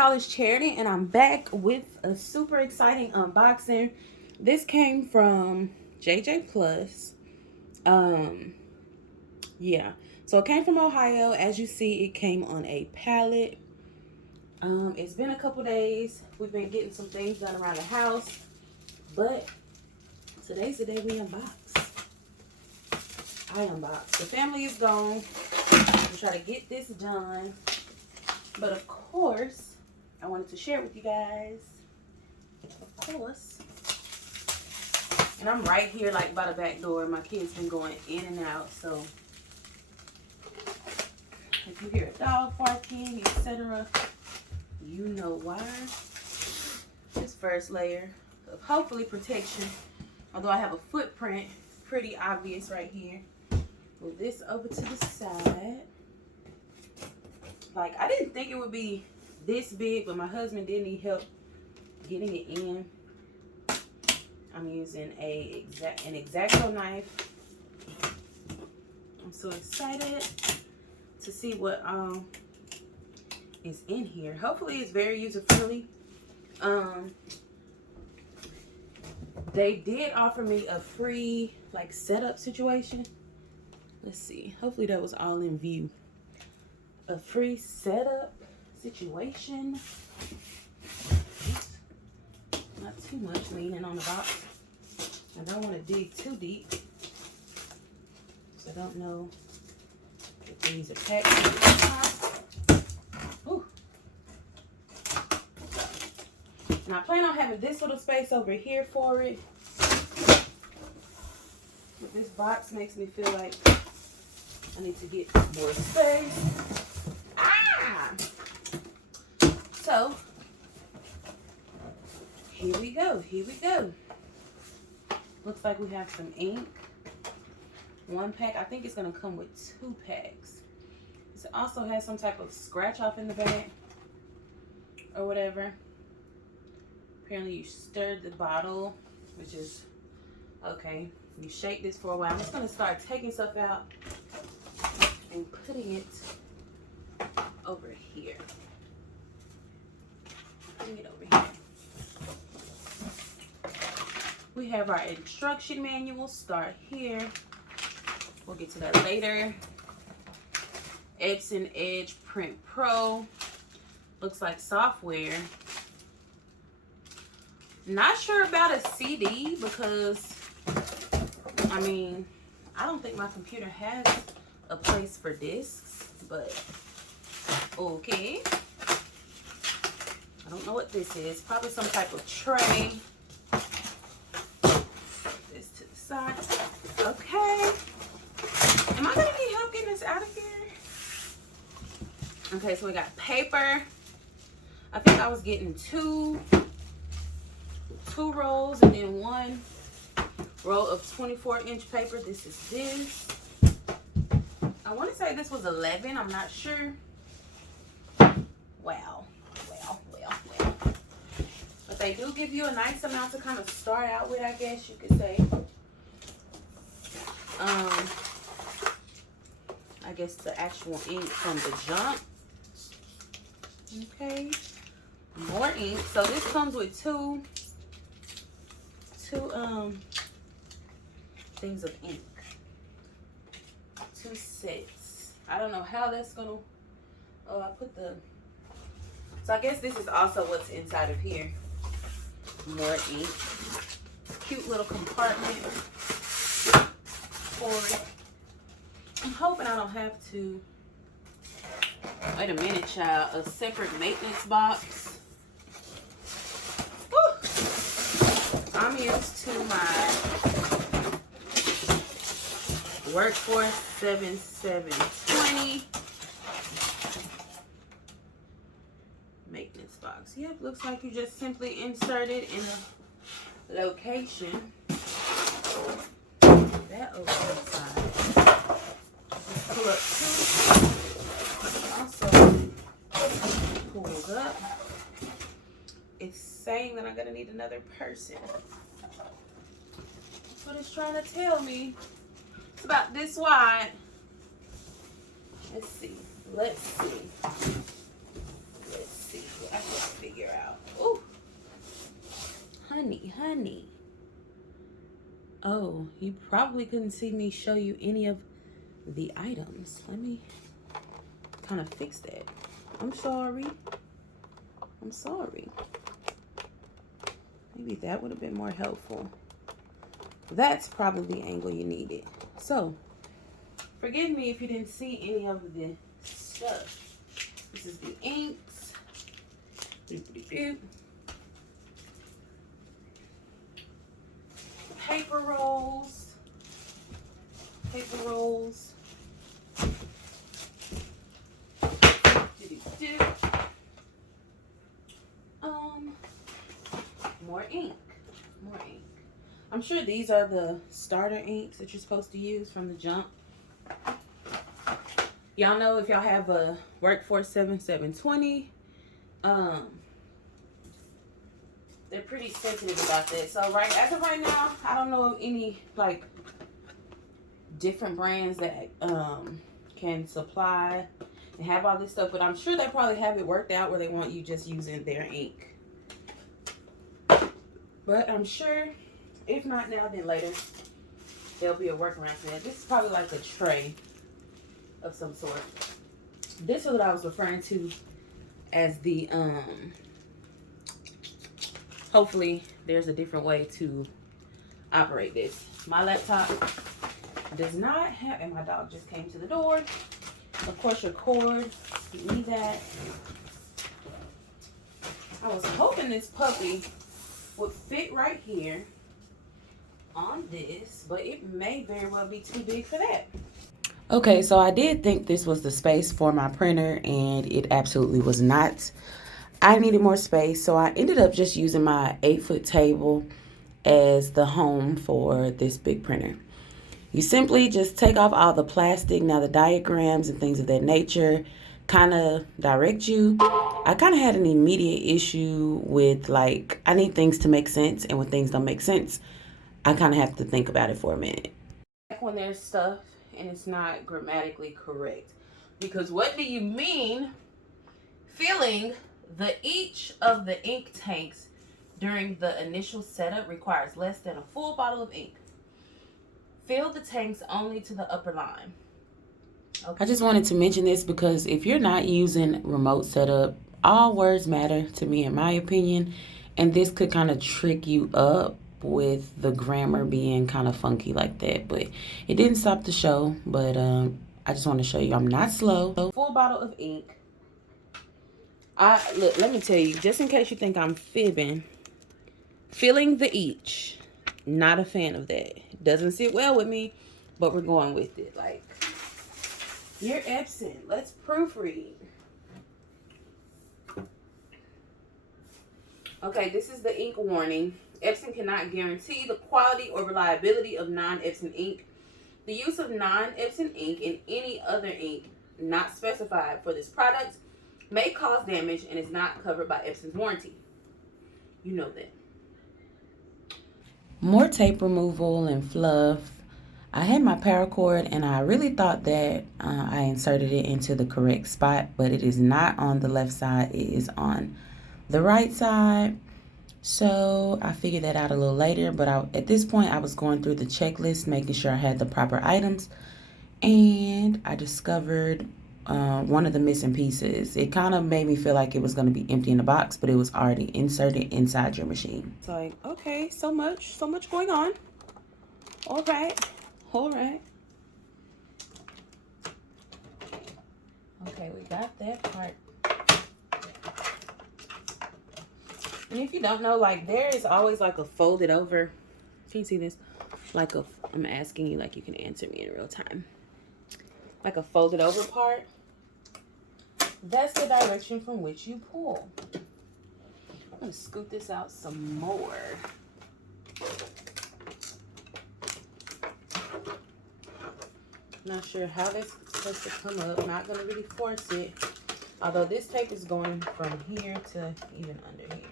y'all, it's Charity, and I'm back with a super exciting unboxing. This came from JJ Plus. Yeah, so it came from Ohio. As you see, it came on a pallet. It's been a couple days. We've been getting some things done around the house, but today's the day we unbox. I unbox. The family is gone. I'm trying to get this done, but of course, I wanted to share it with you guys. Of course. And I'm right here, like by the back door. My kids been going in and out, so if you hear a dog barking, etc., you know why. This first layer of hopefully protection, although I have a footprint, pretty obvious right here. Move this over to the side. Like, I didn't think it would be this big, but my husband did need help getting it in. I'm using an X-Acto knife. I'm so excited to see what is in here. Hopefully it's very user-friendly. They did offer me a free like setup situation. Let's see. Hopefully that was all in view. A free setup situation. Not too much leaning on the box. I don't want to dig too deep. So I don't know if these are packed in the top. Ooh. Now I plan on having this little space over here for it. But this box makes me feel like I need to get more space. So, here we go. Looks like we have some ink. One pack. I think it's going to come with 2 packs. It also has some type of scratch off in the back or whatever. Apparently you stirred the bottle, which is okay. You shake this for a while. I'm just going to start taking stuff out and putting it over here. We have our instruction manual. Start here. We'll get to that later. Epson Edge Print Pro. Looks like software. Not sure about a CD because, I mean, I don't think my computer has a place for discs, but okay. I don't know what this is. Probably some type of tray. This to the side. Okay. Am I gonna need help getting this out of here? Okay, so we got paper. I think I was getting two rolls and then 1 roll of 24-inch paper. This is this. I want to say this was 11. I'm not sure. Wow. But they do give you a nice amount to kind of start out with, I guess you could say. I guess the actual ink from the jump. Okay. More ink. So this comes with two things of ink. 2 sets. I don't know how that's gonna. Oh, I put the. So I guess this is also what's inside of here. More ink. Cute little compartment for it. I'm hoping I don't have to. Wait a minute, child. A separate maintenance box. Woo! I'm used to my Workforce 7720 maintenance box. Yep, looks like you just simply insert it in a location. That over to the side. Just pull up 2. Also pulls up. It's saying that I'm gonna need another person. That's what it's trying to tell me. It's about this wide. Let's see. I can honey. Oh, you probably couldn't see me show you any of the items. Let me kind of fix that. I'm sorry. I'm sorry. Maybe that would have been more helpful. That's probably the angle you needed. So, forgive me if you didn't see any of the stuff. This is the inks. Paper rolls. Paper rolls. More ink. More ink. I'm sure these are the starter inks that you're supposed to use from the jump. Y'all know if y'all have a Workforce 7720, they're pretty sensitive about that. So as of right now, I don't know of any like different brands that can supply and have all this stuff, but I'm sure they probably have it worked out where they want you just using their ink. But I'm sure, if not now, then later, there'll be a workaround for that. This is probably like a tray of some sort. This is what I was referring to as the, hopefully there's a different way to operate this. My laptop does not have, and my dog just came to the door. Of course, your cord, you need that. I was hoping this puppy would fit right here on this, but it may very well be too big for that. Okay, so I did think this was the space for my printer, and it absolutely was not. I needed more space, so I ended up just using my 8-foot table as the home for this big printer. You simply just take off all the plastic. Now the diagrams and things of that nature kind of direct you. I kind of had an immediate issue with like, I need things to make sense, and when things don't make sense, I kind of have to think about it for a minute. Like when there's stuff and it's not grammatically correct. Because what do you mean filling each of the ink tanks during the initial setup requires less than a full bottle of ink? Fill the tanks only to the upper line. Okay. I just wanted to mention this because if you're not using remote setup, all words matter to me in my opinion, and this could kind of trick you up with the grammar being kind of funky like that. But it didn't stop the show, but I just want to show you I'm not slow. Full bottle of ink. Look, let me tell you, just in case you think I'm fibbing, filling the each. Not a fan of that. Doesn't sit well with me, but we're going with it. Like, you're Epson. Let's proofread. Okay, this is the ink warning. Epson cannot guarantee the quality or reliability of non-Epson ink. The use of non-Epson ink in any other ink not specified for this product may cause damage and is not covered by Epson's warranty. You know that. More tape removal and fluff. I had my paracord and I really thought that I inserted it into the correct spot, but it is not on the left side. It is on the right side. So I figured that out a little later, but at this point I was going through the checklist, making sure I had the proper items, and I discovered one of the missing pieces. It kind of made me feel like it was going to be empty in the box, but it was already inserted inside your machine. It's like, okay, so much going on. All right. Okay, we got that part. And if you don't know, like, there is always like a folded over. Can you see this? Like I'm asking you, like you can answer me in real time. Like a folded over part. That's the direction from which you pull. I'm gonna scoot this out some more. Not sure how this is supposed to come up. Not gonna really force it. Although this tape is going from here to even under here.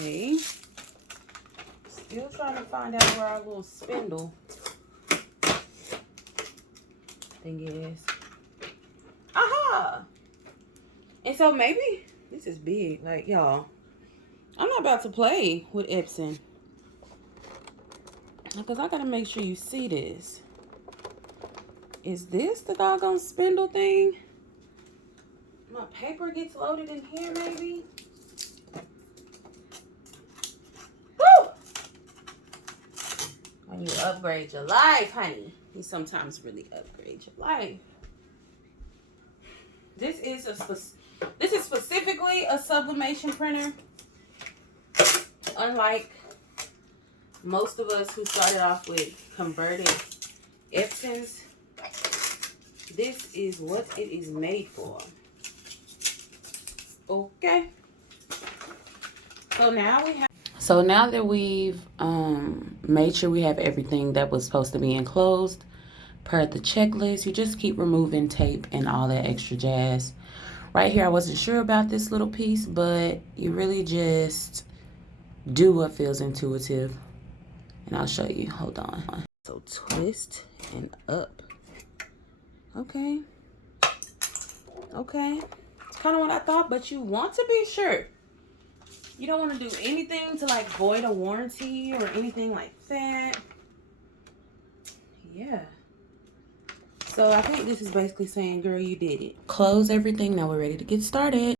Okay. Still trying to find out where our little spindle thing is. so maybe this is big. Like, y'all, I'm not about to play with Epson. Because I got to make sure you see this. Is this the doggone spindle thing? My paper gets loaded in here, maybe? Woo! When you upgrade your life, honey, you sometimes really upgrade your life. This is specifically a sublimation printer. Unlike most of us who started off with converted Epsons, this is what it is made for. Okay. So now that we've made sure we have everything that was supposed to be enclosed per the checklist, you just keep removing tape and all that extra jazz. Right here, I wasn't sure about this little piece, but you really just do what feels intuitive. And I'll show you. Hold on. So twist and up. Okay. Okay. It's kind of what I thought, but you want to be sure. You don't want to do anything to like void a warranty or anything like that. Yeah. So I think this is basically saying, girl, you did it. Close everything. Now we're ready to get started.